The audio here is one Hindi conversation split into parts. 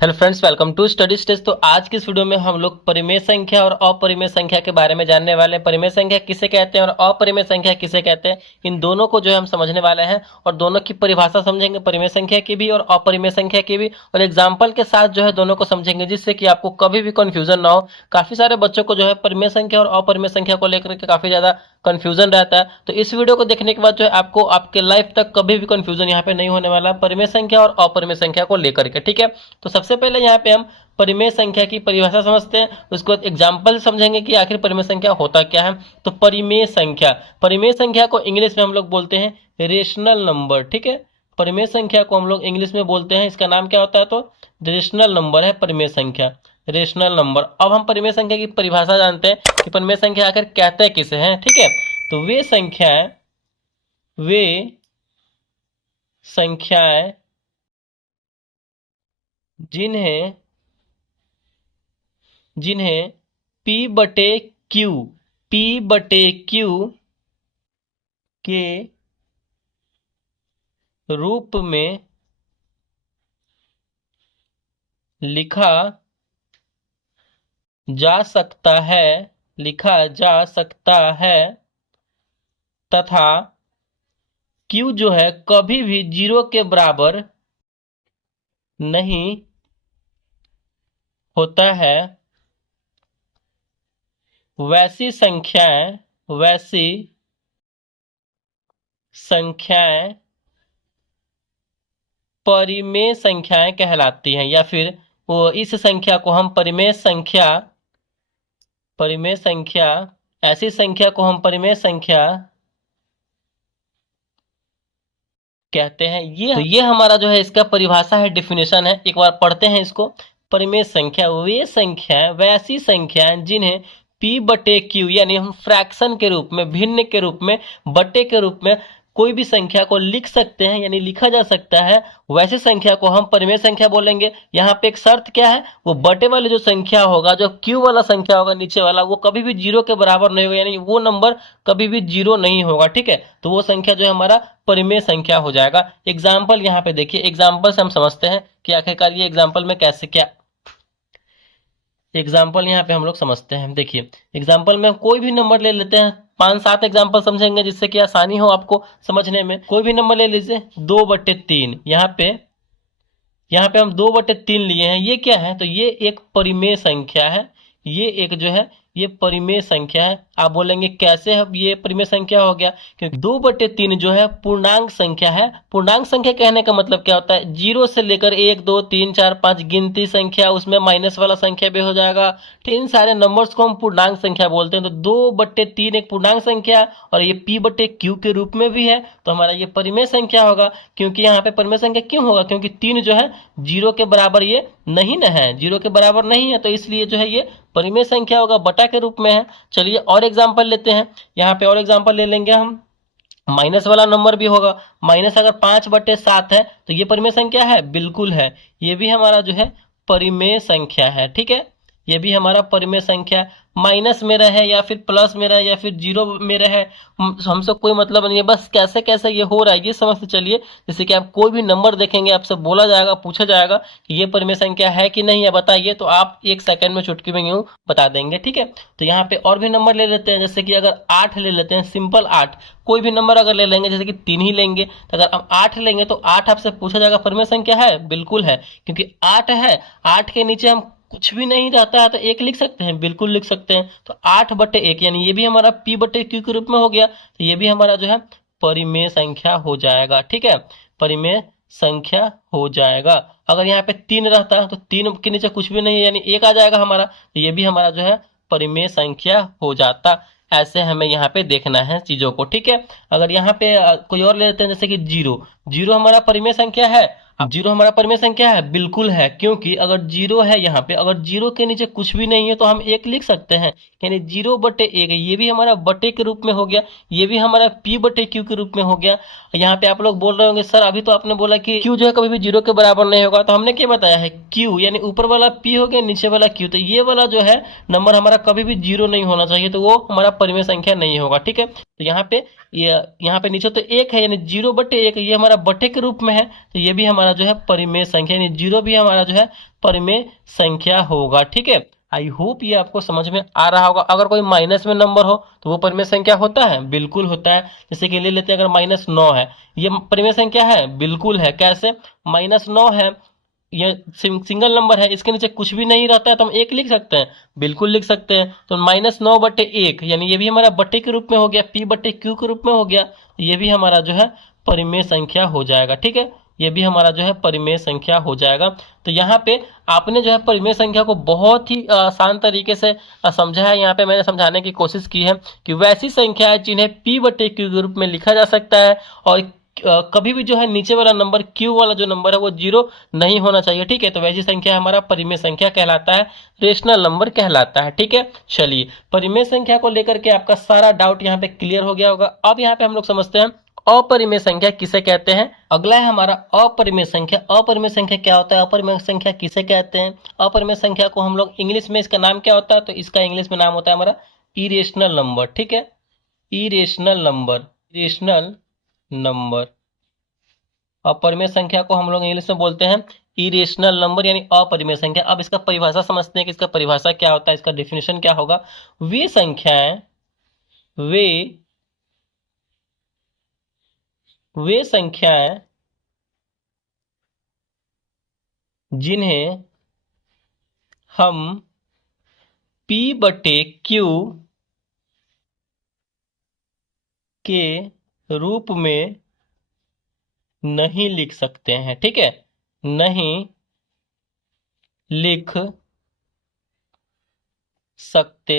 Hello friends, welcome to study stage. तो आज की इस वीडियो में हम लोग परिमेय संख्या और अपरिमेय संख्या के बारे में जानने वाले हैं। परिमेय संख्या किसे कहते हैं और अपरिमेय संख्या किसे कहते हैं, इन दोनों को जो है हम समझने वाले हैं और दोनों की परिभाषा समझेंगे, परिमेय संख्या की भी और अपरिमेय संख्या की भी, और एग्जाम्पल के साथ जो है दोनों को समझेंगे, जिससे कि आपको कभी भी कंफ्यूजन ना हो। काफी सारे बच्चों को जो है परिमेय संख्या और अपरिमेय संख्या को लेकर के काफी ज्यादा कंफ्यूजन रहता है। तो इस वीडियो को देखने के बाद जो है आपको आपके लाइफ तक कभी भी कंफ्यूजन यहाँ पे नहीं होने वाला परिमेय संख्या और अपरिमेय संख्या को लेकर के। ठीक है, तो सबसे पहले यहाँ पे हम परिमेय संख्या की परिभाषा समझते हैं, उसके बाद एग्जाम्पल समझेंगे कि आखिर परिमेय संख्या होता क्या है। तो परिमेय संख्या को इंग्लिश में हम लोग बोलते हैं रेशनल नंबर। ठीक है, परिमेय संख्या को हम लोग इंग्लिश में बोलते हैं, इसका नाम क्या होता है, तो रेशनल नंबर है परिमेय संख्या, रेशनल नंबर। अब हम परिमेय संख्या की परिभाषा जानते हैं कि परिमेय संख्या आखिर कहते किसे हैं। ठीक है, तो वे संख्याएं जिन्हें P/Q के रूप में लिखा जा सकता है तथा Q जो है कभी भी 0 के बराबर नहीं होता है, वैसी संख्याएं परिमेय संख्याएं कहलाती हैं, या फिर वो इस संख्या को हम परिमेय संख्या ऐसी संख्या को हम परिमेय संख्या कहते हैं। ये हमारा जो है इसका परिभाषा है, डिफिनेशन है। एक बार पढ़ते हैं इसको। परिमेय संख्या वैसी संख्याएं जिन्हें P/Q यानी हम फ्रैक्शन के रूप में, भिन्न के रूप में, बटे के रूप में कोई भी संख्या को लिख सकते हैं, यानी लिखा जा सकता है, वैसी संख्या को हम परिमेय संख्या बोलेंगे। यहाँ पे एक शर्त क्या है, वो बटे वाली जो संख्या होगा, जो Q वाला संख्या होगा नीचे वाला, वो कभी भी 0 के बराबर नहीं होगा, यानी वो नंबर कभी भी 0 नहीं होगा। ठीक है, तो वो संख्या जो है हमारा परिमेय संख्या हो जाएगा। एग्जाम्पल यहाँ पे देखिए, एग्जाम्पल से हम समझते हैं कि आखिरकार ये एग्जाम्पल में कैसे क्या एग्जाम्पल यहाँ पे हम लोग समझते हैं। देखिए, एग्जाम्पल में कोई भी नंबर ले लेते हैं, 5-7 एग्जाम्पल समझेंगे जिससे कि आसानी हो आपको समझने में। कोई भी नंबर ले लीजिए, 2/3। यहाँ पे हम 2/3 लिए हैं। ये क्या है, तो ये एक परिमेय संख्या है। ये परिमेय संख्या है। आप बोलेंगे कैसे अब ये परिमेय संख्या हो गया, क्योंकि 2/3 जो है पूर्णांक संख्या है। पूर्णांक संख्या कहने का मतलब क्या होता है, 0 से लेकर 1 2 3 4 5 गिनती संख्या, उसमें माइनस वाला संख्या भी हो जाएगा। ठीक, इन सारे नंबर्स को हम पूर्णांक संख्या बोलते हैं। तो 2/3 एक पूर्णांक संख्या और ये P/Q के रूप में भी है, तो हमारा ये परिमेय संख्या होगा। क्योंकि यहाँ पे परिमेय संख्या क्यों होगा, क्योंकि 3 जो है 0 के बराबर ये नहीं न है, 0 के बराबर नहीं है, तो इसलिए जो है ये परिमेय संख्या होगा, बटा के रूप में है। चलिए और एग्जांपल लेते हैं। यहाँ पे और एग्जांपल ले लेंगे हम। माइनस वाला नंबर भी होगा। माइनस अगर 5/7 है तो ये परिमेय संख्या है, बिल्कुल है। ये भी हमारा जो है परिमेय संख्या है। ठीक है, ये भी हमारा परिमेय संख्या, माइनस में रहे या फिर प्लस में रहे या फिर 0 में रहे, हमसे कोई मतलब नहीं है। बस कैसे कैसे ये हो रहा है ये समझते चलिए। जैसे कि आप कोई भी नंबर देखेंगे, आपसे बोला जाएगा, पूछा जाएगा कि ये परिमेय संख्या है कि नहीं है, बताइए, तो आप 1 सेकंड में चुटकी में यूं बता देंगे। ठीक है, तो यहाँ पे और भी नंबर ले लेते हैं। जैसे कि अगर 8 ले लेते हैं, सिंपल 8, कोई भी नंबर अगर ले लेंगे, जैसे कि 3 ही लेंगे, तो अगर हम 8 लेंगे तो 8 आपसे पूछा जाएगा परिमेय संख्या है, बिल्कुल है, क्योंकि 8 है। 8 के नीचे हम कुछ भी नहीं रहता है तो 1 लिख सकते हैं, बिल्कुल लिख सकते हैं। तो 8/1 यानी ये भी हमारा P/Q के रूप में हो गया, तो ये भी हमारा जो है परिमेय संख्या हो जाएगा। ठीक है, परिमेय संख्या हो जाएगा। अगर यहाँ पे 3 रहता है तो 3 के नीचे कुछ भी नहीं है, यानी 1 आ जाएगा हमारा, तो ये भी हमारा जो है परिमेय संख्या हो जाता। ऐसे हमें यहाँ पे देखना है चीजों को। ठीक है, अगर यहाँ पे कोई और ले लेते हैं, जैसे कि 0 हमारा परिमेय संख्या है। अब 0 हमारा परिमेय संख्या है, बिल्कुल है, क्योंकि अगर 0 है यहाँ पे, अगर 0 के नीचे कुछ भी नहीं है तो हम 1 लिख सकते हैं, यानी 0/1। ये भी हमारा बटे के रूप में हो गया, ये भी हमारा P/Q के रूप में हो गया। यहाँ पे आप लोग बोल रहे होंगे, सर अभी तो आपने बोला कि Q जो है कभी भी 0 के बराबर नहीं होगा, तो हमने क्या बताया है, Q यानी ऊपर वाला P हो गया, नीचे वाला Q, तो ये वाला जो है नंबर हमारा कभी भी 0 नहीं होना चाहिए, तो वो हमारा परिमेय संख्या नहीं होगा। ठीक है, तो ये यहाँ पे नीचे तो एक है, यानी 0/1, ये हमारा बटे के रूप में है, तो ये भी हमारा जो है परिमेय संख्या, यानी 0 भी हमारा जो है परिमेय संख्या होगा। ठीक है, आई होप ये आपको समझ में आ रहा होगा। अगर कोई माइनस में नंबर हो तो वो परिमेय संख्या होता है, बिल्कुल होता है। जैसे कि ले लेते हैं, अगर -9 है, ये परिमेय संख्या है, बिल्कुल है। कैसे? -9 है, ये सिंगल नंबर है, इसके नीचे कुछ भी नहीं रहता है तो हम एक लिख सकते हैं, बिल्कुल लिख सकते हैं। तो -9/1, यानी ये भी हमारा बटे के रूप में हो गया, P/Q के रूप में हो गया, ये भी हमारा जो है परिमेय संख्या हो जाएगा। ठीक है, ये भी हमारा जो है परिमेय संख्या हो जाएगा। तो यहाँ पे आपने जो है परिमेय संख्या को बहुत ही आसान तरीके से समझा है। यहाँ पे मैंने समझाने की कोशिश की है कि वैसी संख्या है जिन्हें P/Q के रूप में लिखा जा सकता है, और कभी भी जो है नीचे वाला नंबर Q वाला जो नंबर है वो 0 नहीं होना चाहिए। ठीक है, तो वैसी संख्या हमारा परिमेय संख्या कहलाता है, रेशनल नंबर कहलाता है। ठीक है, चलिए परिमेय संख्या को लेकर के आपका सारा डाउट यहाँ पे क्लियर हो गया होगा। अब यहाँ पे हम लोग समझते हैं अपरिमेय संख्या किसे कहते हैं। अगला है हमारा अपरिमेय संख्या। अपरिमेय संख्या क्या होता है, अपरिमेय संख्या किसे कहते हैं? अपरिमेय संख्या को हम लोग इंग्लिश में, इसका नाम क्या होता है, तो इसका इंग्लिश में नाम होता है हमारा इरेशनल नंबर। ठीक है, इरेशनल नंबर, इरेशनल नंबर। अपरिमेय संख्या को हम लोग इंग्लिश में बोलते हैं इरेशनल नंबर, यानी अपरिमेय संख्या। अब इसका परिभाषा समझते हैं कि इसका परिभाषा क्या होता है, इसका डेफिनेशन क्या होगा। वे संख्याएं वे वे संख्याएं जिन्हें हम P/Q के रूप में नहीं लिख सकते हैं। ठीक है, नहीं लिख सकते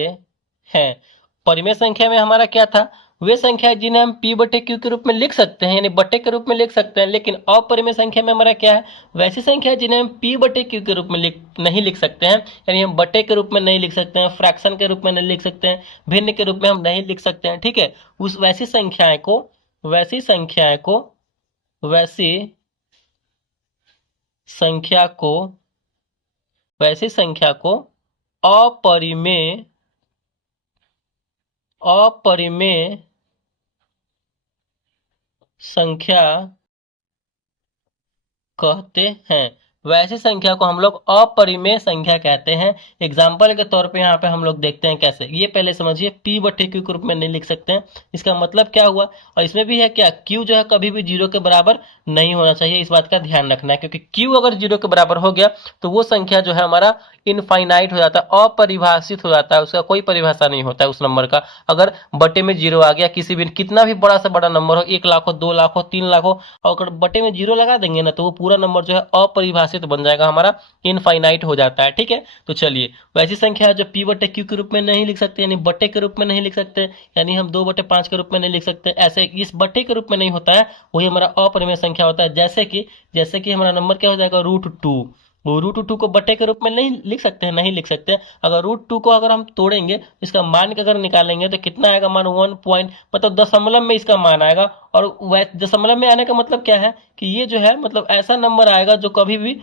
हैं। परिमेय संख्या में हमारा क्या था, वे संख्या जिन्हें हम P/Q के रूप में लिख सकते हैं, यानी बटे के रूप में लिख सकते हैं। लेकिन अपरिमेय संख्या में हमारा क्या है, वैसी संख्या जिन्हें हम P/Q के रूप में नहीं लिख सकते हैं, यानी हम बटे के रूप में नहीं लिख सकते हैं, फ्रैक्शन के रूप में नहीं लिख सकते हैं, भिन्न के रूप में हम नहीं लिख सकते हैं। ठीक है, उस वैसी संख्याएं को वैसी संख्या को वैसी संख्या को अपरिमेय अपरिमेय संख्या कहते हैं। वैसी संख्या को हम लोग अपरिमेय संख्या कहते हैं। एग्जाम्पल के तौर पे यहाँ पे हम लोग देखते हैं कैसे। ये पहले समझिए, P/Q के रूप में नहीं लिख सकते हैं, इसका मतलब क्या हुआ। और इसमें भी है क्या, Q जो है कभी भी 0 के बराबर नहीं होना चाहिए, इस बात का ध्यान रखना है। क्योंकि Q अगर 0 के बराबर हो गया तो वो संख्या जो है हमारा इनफाइनाइट हो जाता है, अपरिभाषित हो जाता है, उसका कोई परिभाषा नहीं होता है उस नंबर का। अगर बटे में 0 आ गया, किसी भी कितना भी बड़ा से बड़ा नंबर हो, 1 लाख हो, 2 लाख हो, 3 लाख हो, और अगर बटे में 0 लगा देंगे ना, तो वो पूरा नंबर जो है अपरिभाषित बन जाएगा, हमारा इनफाइनाइट हो जाता है। ठीक है, तो चलिए वैसी संख्या जो P/Q के रूप में नहीं लिख सकते, यानी बटे के रूप में नहीं लिख सकते, यानी हम 2/5 के रूप में नहीं लिख सकते, ऐसे इस बटे के रूप में नहीं होता है, वही हमारा अपरिमेय संख्या होता है। जैसे कि हमारा नंबर क्या हो जाएगा, √2। वो √2 को बटे के रूप में नहीं लिख सकते हैं, नहीं लिख सकते। अगर √2 को अगर हम तोड़ेंगे, इसका मान का अगर निकालेंगे तो कितना आएगा, मान 1 पॉइंट, मतलब दशमलव में इसका मान आएगा। और वह दशमलव में आने का मतलब क्या है कि ये जो है मतलब ऐसा नंबर आएगा जो कभी भी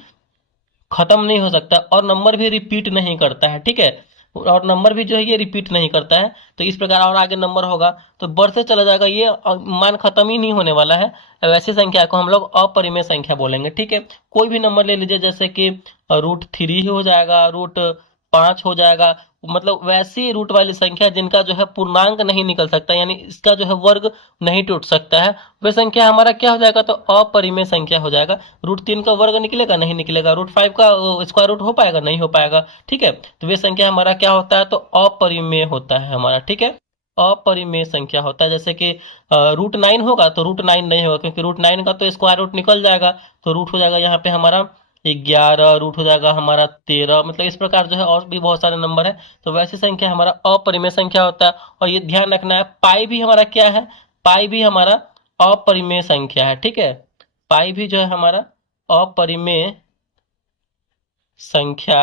खत्म नहीं हो सकता, और नंबर भी रिपीट नहीं करता है। ठीक है, और नंबर भी जो है ये रिपीट नहीं करता है। तो इस प्रकार और आगे नंबर होगा तो बढ़ते चला जाएगा ये, और मान खत्म ही नहीं होने वाला है। वैसी संख्या को हम लोग अपरिमेय संख्या बोलेंगे। ठीक है, कोई भी नंबर ले लीजिए, जैसे कि √3 हो जाएगा, √5 हो जाएगा, मतलब वैसी रूट वाली संख्या जिनका जो है पूर्णांक नहीं निकल सकता, यानी इसका जो है वर्ग नहीं टूट सकता है, वह संख्या हमारा क्या हो जाएगा, तो अपरिमेय संख्या हो जाएगा। √3 का वर्ग निकलेगा, नहीं निकलेगा। √5 का स्क्वायर रूट हो पाएगा, नहीं हो पाएगा। ठीक है, तो वह संख्या हमारा क्या होता है, तो अपरिमेय होता है हमारा। ठीक है, अपरिमेय संख्या होता है। जैसे कि √9 होगा तो √9 नहीं होगा, क्योंकि √9 का तो स्क्वायर रूट निकल जाएगा, तो रूट हो जाएगा यहाँ पे हमारा 11, रूट हो जाएगा हमारा 13, मतलब इस प्रकार जो है और भी बहुत सारे नंबर है। तो वैसी संख्या हमारा अपरिमेय संख्या होता है। और ये ध्यान रखना है, पाई भी हमारा क्या है, पाई भी हमारा अपरिमेय संख्या है। ठीक है, पाई भी जो है हमारा अपरिमेय संख्या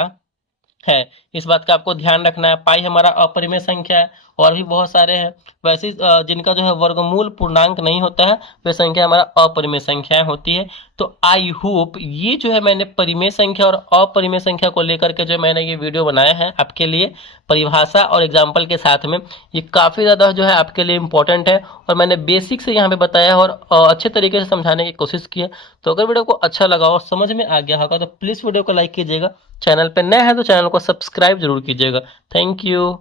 है, इस बात का आपको ध्यान रखना है। पाई हमारा अपरिमेय संख्या है, और भी बहुत सारे हैं। वैसे जिनका जो है वर्गमूल पूर्णांक नहीं होता है वे संख्या हमारा अपरिमेय संख्याएं होती है। तो आई होप ये जो है मैंने परिमेय संख्या और अपरिमेय संख्या को लेकर के जो मैंने ये वीडियो बनाया है आपके लिए परिभाषा और एग्जाम्पल के साथ में, ये काफ़ी ज़्यादा जो है आपके लिए इम्पोर्टेंट है और मैंने बेसिक से यहाँ पे बताया और अच्छे तरीके से समझाने की कोशिश की है। तो अगर वीडियो को अच्छा लगा और समझ में आ गया होगा तो प्लीज़ वीडियो को लाइक कीजिएगा, चैनल पर नया है तो चैनल को सब्सक्राइब जरूर कीजिएगा। Thank you.